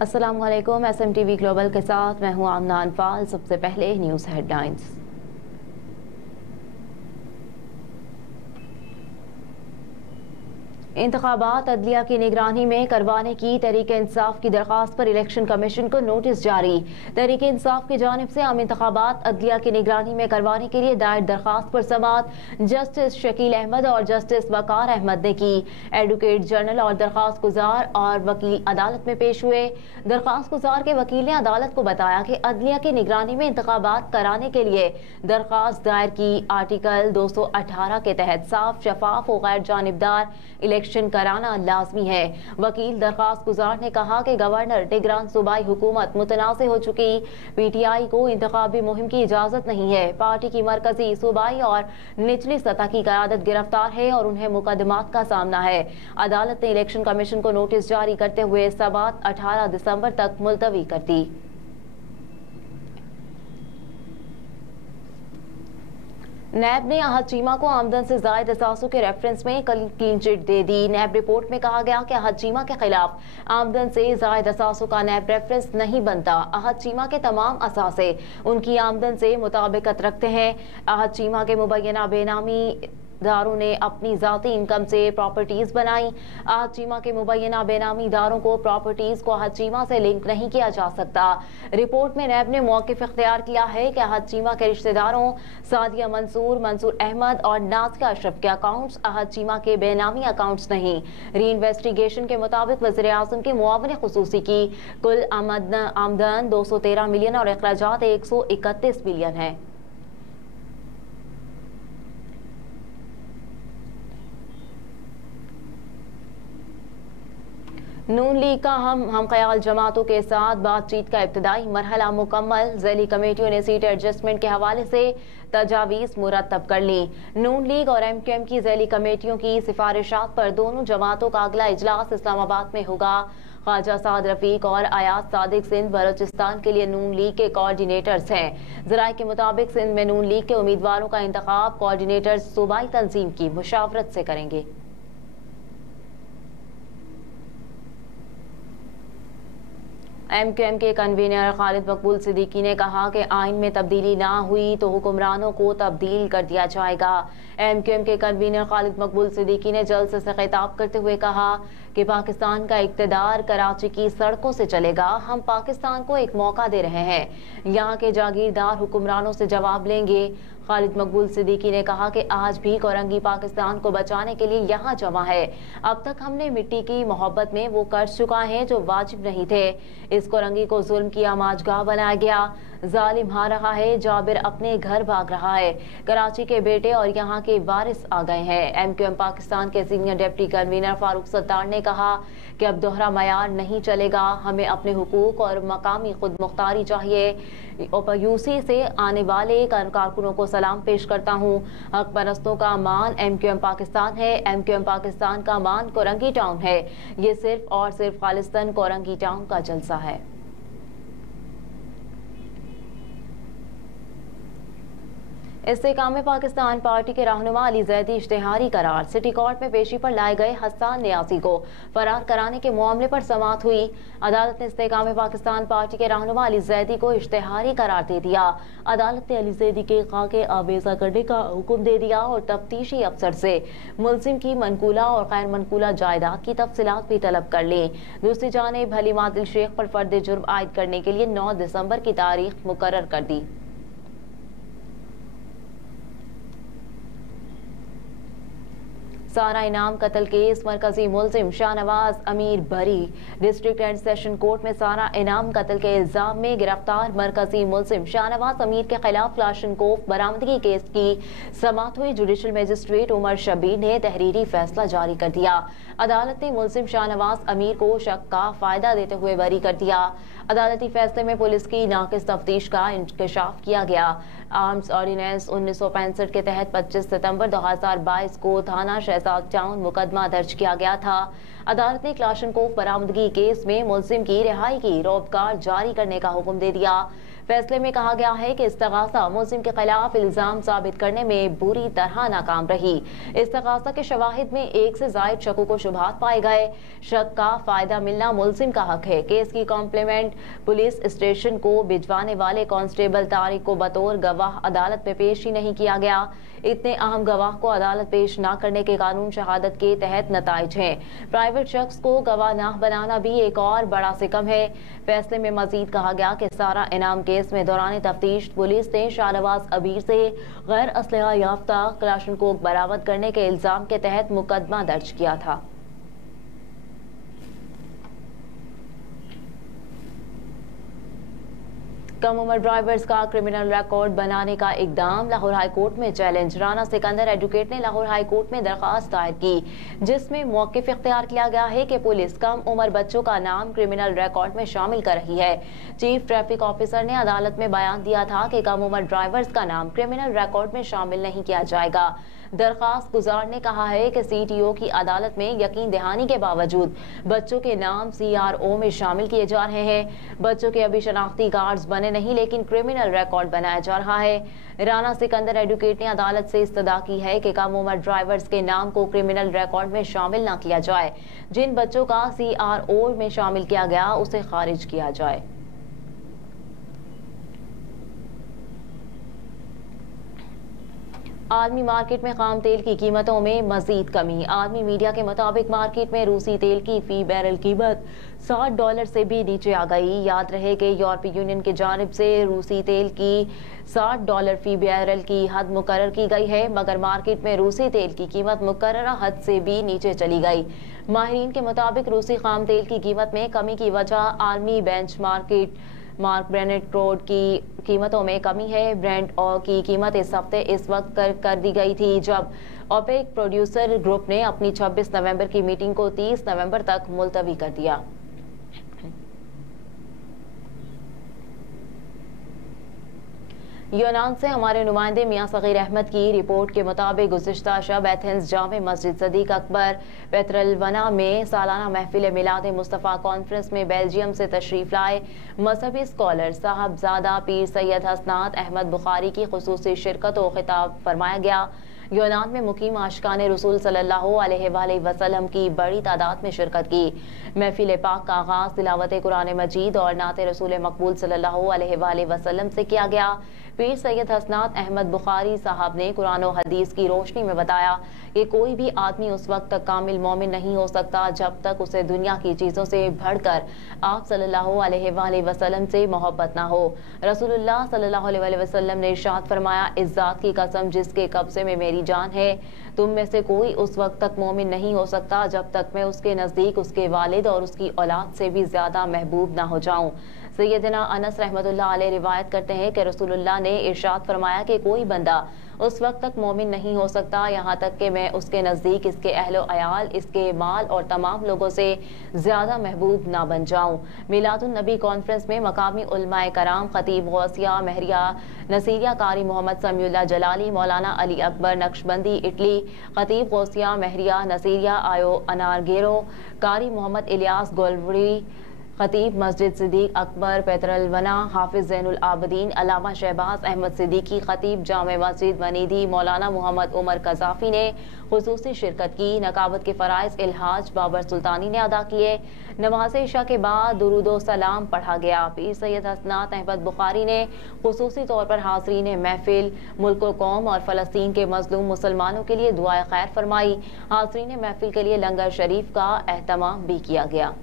अस्सलाम वालेकुम। SMTV global के साथ मैं हूं आमना अनफाल। सबसे पहले न्यूज़ हेडलाइंस। इंतखाबात अदलिया की निगरानी में करवाने की तहरीक इंसाफ की दरख्वास्त पर इलेक्शन कमीशन को नोटिस जारी। तहरीक इंसाफ की जानिब से आम इंतखाबात अदलिया की निगरानी में करवाने के लिए दायर दरख्वास्त पर समाअत जस्टिस शकील अहमद और जस्टिस वकार अहमद ने की। एडवोकेट जनरल और दरख्वास्त गुजार और वकील अदालत में पेश हुए। दरख्वास्त गुजार के वकील ने अदालत को बताया कि अदलिया की निगरानी में इंतखाबात कराने के लिए दरख्वास्त दायर की आर्टिकल 218 के तहत साफ, शफाफ और गैर जानिबदार इलेक्शन कराना लाजमी है। वकील दरख्वास्त गुजार ने कहा कि गवर्नर निगरान सूबाई हुकूमत मुतनाज़ हो चुकी PTI को इंतखाबी मुहिम की इजाजत नहीं है। पार्टी की मरकजी, सूबाई और निचली सतह की क़यादत गिरफ्तार है और उन्हें मुकदमात का सामना है। अदालत ने इलेक्शन कमीशन को नोटिस जारी करते हुए समाअत 18 दिसंबर तक मुलतवी कर दी। नैब ने अहद चीमा को आमदन से जायद असासों के रेफरेंस में क्लीन चिट दे दी। नैब रिपोर्ट में कहा गया कि अहद चीमा के खिलाफ आमदन से जायद असासों का नैब रेफरेंस नहीं बनता। अहद चीमा के तमाम असासे उनकी आमदन से मुताबिकत रखते हैं। अहद चीमा के मुबैना बेनामी दारों ने अपनी जाती इनकम से प्रॉपर्टीज बनाई। अहद चीमा के मुबैना बेनामी दारों को प्रॉपर्टीज को अहद चीमा से लिंक नहीं किया जा सकता। रिपोर्ट में नैब ने मौक़िफ़ इख्तियार किया है कि अहद चीमा के रिश्तेदारों सादिया मंसूर, मंसूर अहमद और नाज़िया अशरफ के अकाउंट्स अहद चीमा के बेनामी अकाउंट्स नहीं। री इन्वेस्टिगेशन के मुताबिक वज़ीर आज़म के मुआविन खुसूसी की कुल आमदन 213 मिलियन और अखराजात 131 बिलियन है। नून लीग का हम ख्याल जमातों के साथ बातचीत का इब्तदाई मरहला मुकम्मल। ज़ैली कमेटियों ने सीट एडजस्टमेंट के हवाले से तजावीज़ मुरतब कर ली। नून लीग और MQM की ज़ैली कमेटियों की सिफारिशात पर दोनों जमातों का अगला इजलास इस्लामाबाद में होगा। ख्वाजा साद रफीक और आयात सादिक सिंध बलोचिस्तान के लिए नून लीग के कोऑर्डिनेटर्स हैं। ज़राए के मुताबिक सिंध में नून लीग के उम्मीदवारों का इंतखाब कोऑर्डिनेटर्स सूबाई तंजीम की मुशावरत से करेंगे। MQM के कन्वीनर खालिद मकबूल सिद्दीकी ने कहा कि आइन में तब्दीली ना हुई तो हुक्मरानों को तब्दील कर दिया जाएगा। MQM के कन्वीनर खालिद मकबूल सिद्दीकी ने जलसे से खिताब करते हुए कहा कि पाकिस्तान का इक़्तिदार कराची की सड़कों से चलेगा। हम पाकिस्तान को एक मौका दे रहे हैं। यहाँ के जागीरदार हुक्मरानों से जवाब लेंगे। खालिद मकबूल सिद्दीकी ने कहा कि आज भी कोरंगी पाकिस्तान को बचाने के लिए यहाँ जमा है। अब तक हमने मिट्टी की मोहब्बत में वो कर चुका है जो वाजिब नहीं थे। इस कोरंगी को जुल्म की आमाजगाह बनाया गया। जालिम हार रहा है, जाबिर अपने घर भाग रहा है। कराची के बेटे और यहाँ के वारिस आ गए हैं। MQM पाकिस्तान के senior deputy convener Farooq Sattar ने कहा कि अब दोहरा मयार नहीं चलेगा। हमें अपने हुकूक और मकामी खुद मुख्तारी चाहिए। UC से आने वाले कारकुनों को सलाम पेश करता हूँ। हक परस्तों का मान MQM पाकिस्तान है। MQM पाकिस्तान का मान कोरंगी टाउन है। ये सिर्फ और सिर्फ खालिस्तान कोरंगी टाउन का जलसा है। इस्तेकाम पाकिस्तान पार्टी के रहनुमा अली जैदी इश्तिहारी करार। सिटी कोर्ट में पेशी पर लाए गए हसन नियासी को फरार कराने के मामले पर समाअत हुई। अदालत ने इस्तेकाम पाकिस्तान पार्टी के रहनुमा अली जैदी को इश्तिहारी करार दे दिया। अदालत ने अली जैदी के खाके आवेजा करने का हुक्म दे दिया और तफ्तीशी अफसर से मुलजिम की मनकूला और गैर मनकूला जायदाद की तफसीलात भी तलब कर ली। दूसरी जानिब हलीम आदिल शेख पर फर्द जुर्म आयद करने के लिए 9 दिसंबर की तारीख मुकर्रर कर दी। सारा इनाम कत्ल केस मरकजी मुलजिम शाहनवाज अमीर बरी। डिस्ट्रिक्ट एंड सेशन कोर्ट में सारा इनाम कत्ल के इल्जाम में गिरफ्तार मरकजी मुलजिम शाहनवाज अमीर के खिलाफ क्लाशनकोफ बरामदगी केस की समाअत हुई। जुडिशल मजिस्ट्रेट उमर शबीर ने तहरीरी फैसला जारी कर दिया। अदालत ने मुलजिम शाहनवाज अमीर को शक का फायदा देते हुए बरी कर दिया। अदालती फैसले में पुलिस की नाकिस तफ्तीश का इंकशाफ किया गया। आर्म्स ऑर्डिनेंस 1965 के तहत 25 सितंबर 2022 को थाना शहजाद टाउन मुकदमा दर्ज किया गया था। अदालत ने क्लाशनकोफ बरामदगी केस में मुलजिम की रिहाई की रोबकार जारी करने का हुक्म दे दिया। फैसले में कहा गया है कि इस्तगासा मुलजिम के खिलाफ इल्जाम साबित करने में बुरी तरह नाकाम रही। इस्तगासा के शवाहिद में एक से जायद शकूक व शुबहात पाए गए। शक का फायदा मिलना मुलजिम का हक है। केस की कॉम्प्लीमेंट पुलिस स्टेशन को भिजवाने वाले कांस्टेबल तारिक को बतौर गवाह अदालत में पेश ही नहीं किया गया। इतने अहम गवाह को अदालत पेश न करने के कानून शहादत के तहत नताइज हैं। प्राइवेट शख्स को गवाह न बनाना भी एक और बड़ा सिकम है। फैसले में मजीद कहा गया कि सारा इनाम केस में दौरान तफ्तीश पुलिस ने शाहनवाज अबीर से गैर असलहा याफ्ता क्लाशनकोव बरामद करने के इल्जाम के तहत मुकदमा दर्ज किया था। कम उम्र ड्राइवर्स का क्रिमिनल रिकॉर्ड बनाने का इकदाम लाहौर हाई कोर्ट में चैलेंज। राना सिकंदर एडवोकेट ने लाहौर हाई कोर्ट में दरखास्त दायर की, जिसमें मौक़िफ़ इख्तियार किया गया है कि पुलिस कम उम्र बच्चों का नाम क्रिमिनल रिकॉर्ड में शामिल कर रही है। चीफ ट्रैफिक ऑफिसर ने अदालत में बयान दिया था कि कम उम्र ड्राइवर्स का नाम क्रिमिनल रिकॉर्ड में शामिल नहीं किया जाएगा। दरखास्त गुजार ने कहा है कि CTO की अदालत में यकीन दहानी के बावजूद बच्चों के नाम CRO में शामिल किए जा रहे हैं। बच्चों के अभी शनाख्ती कार्ड्स बने नहीं, लेकिन क्रिमिनल रिकॉर्ड बनाया जा रहा है। राना सिकंदर एडवोकेट ने अदालत से इस्तदा की है कि कम उम्र ड्राइवर्स के नाम को क्रिमिनल रिकॉर्ड में शामिल न किया जाए। जिन बच्चों का CRO में शामिल किया गया उसे खारिज किया जाए। आलमी मार्केट में खाम तेल की कीमतों में मजीद कमी। आलमी मीडिया के मुताबिक मार्केट में रूसी तेल की फी बैरल कीमत $60 से भी नीचे आ गई। याद रहे कि यूरोपीय यूनियन की जानिब से रूसी तेल की $60 फी बैरल की हद मुकर्रर की गई है, मगर मार्केट में रूसी तेल की कीमत मुकर्ररा हद से भी नीचे चली गई। माहिरीन के मुताबिक रूसी खाम तेल की कीमत में कमी की वजह आलमी बेंच मार्क ब्रेंट क्रूड की कीमतों में कमी है। ब्रेंट ऑयल की कीमत इस हफ्ते इस वक्त कर दी गई थी जब ओपेक प्रोड्यूसर ग्रुप ने अपनी 26 नवंबर की मीटिंग को 30 नवंबर तक मुलतवी कर दिया। यूनान से हमारे नुमाइंदे मियां सगीर अहमद की रिपोर्ट के मुताबिक गुज़िश्ता शब एथेंस जामे मस्जिद सदीक अकबर पेट्रलवना में सालाना महफिल मिलाद मुस्तफ़ा कॉन्फ्रेंस में बेल्जियम से तशरीफ लाए मजहबी स्कॉलर साहबजादा पीर सैयद हसनात अहमद बुखारी की खुसूसी शिरकत और खिताब फरमाया गया। यूनान में मुकीम आशिकाने रसूल सल्लल्लाहु अलैहि वसल्लम की बड़ी तादाद में शिरकत की। महफिल पाक का आगाज तिलावत कुरान मजीद और नाते रसूल मकबूल सल्लल्लाहु अलैहि वसल्लम से किया गया। पीर सैयद हसनात अहमद बुखारी साहब ने कुरान और हदीस की रोशनी में बताया कि कोई भी आदमी उस वक्त तक कामिल मोमिन नहीं हो सकता जब तक उसे दुनिया की चीज़ों से बढ़कर आप सल्लल्लाहु अलैहि वसल्लम से मोहब्बत ना हो। रसूलुल्लाह सल्लल्लाहु अलैहि वसल्लम ने इरशाद फरमाया, इस ज़ात की कसम जिसके कब्ज़े में मेरी जान है, तुम में से कोई उस वक्त तक मोमिन नहीं हो सकता जब तक मैं उसके नज़दीक उसके वालिद और उसकी औलाद से भी ज़्यादा महबूब ना हो जाऊँ। सैयदना अनस रहमतुल्लाह अलैह रिवायत करते हैं कि रसूलुल्लाह ने इरशाद फरमाया कि कोई बंदा उस वक्त तक मोमिन नहीं हो सकता यहाँ तक कि मैं उसके नज़दीक इसके अहलो अयाल, इसके माल और तमाम लोगों से ज़्यादा महबूब ना बन जाऊँ। मिलादुन नबी कॉन्फ्रेंस में मकामी उलमाए कराम खतीब गौसिया महरिया नसीरिया कारी मोहम्मद समीउल्लाह जलाली मौलाना अली अकबर नक्शबंदी इटली खतीब गौसिया महरिया नसीरिया आयो अनारगेरो कारी मोहम्मद इलियास गोलवरी खतीब मस्जिद सिद्दीक अकबर पेट्रलवना हाफिज ज़ैनुल आबदीन अल्लामा शहबाज अहमद सिद्दीकी खतीब जामे मस्जिद मनीदी मौलाना मोहम्मद उमर कज़ाफ़ी ने खुसूसी शिरकत की। नकाबत के फ़राइज़ इल्हाज बाबर सुल्तानी ने अदा किए। नमाज इशा के बाद दुरूदो सलाम पढ़ा गया। पीर सैयद हसनात अहमद बुखारी ने खुसूसी तौर पर हाज़रीन महफिल मुल्क व कौम और फ़लस्तीन के मज़लूम मुसलमानों के लिए दुआए खैर फरमाई। हाज़रीन महफिल के लिए लंगर शरीफ का एहतमाम भी किया गया।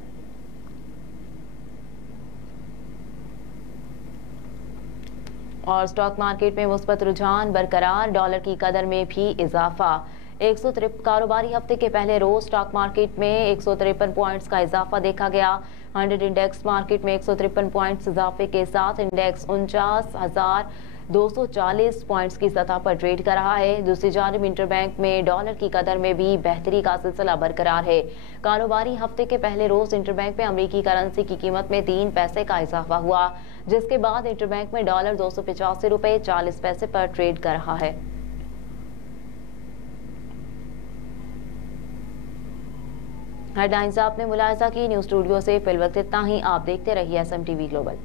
और स्टॉक मार्केट में मुस्बत रुझान बरकरार, डॉलर की कदर में भी इजाफा। 153 कारोबारी हफ्ते के पहले रोज स्टॉक मार्केट में 153 पॉइंट्स का इजाफा देखा गया। 100 इंडेक्स मार्केट में 153 पॉइंट्स इजाफे के साथ इंडेक्स 49,240 पॉइंट्स की सतह पर ट्रेड कर रहा है। दूसरी जानिब इंटरबैंक में डॉलर की कदर में भी बेहतरी का सिलसिला बरकरार है। कारोबारी हफ्ते के पहले रोज इंटरबैंक में अमेरिकी करेंसी की कीमत में 3 पैसे का इजाफा हुआ, जिसके बाद इंटरबैंक में डॉलर 285 रुपए 40 पैसे पर ट्रेड कर रहा है। हेडलाइंस आपने मुलाहिजा की। न्यूज़ स्टूडियो से फिल वक्त इतना ही। आप देखते रहिए SMTV ग्लोबल।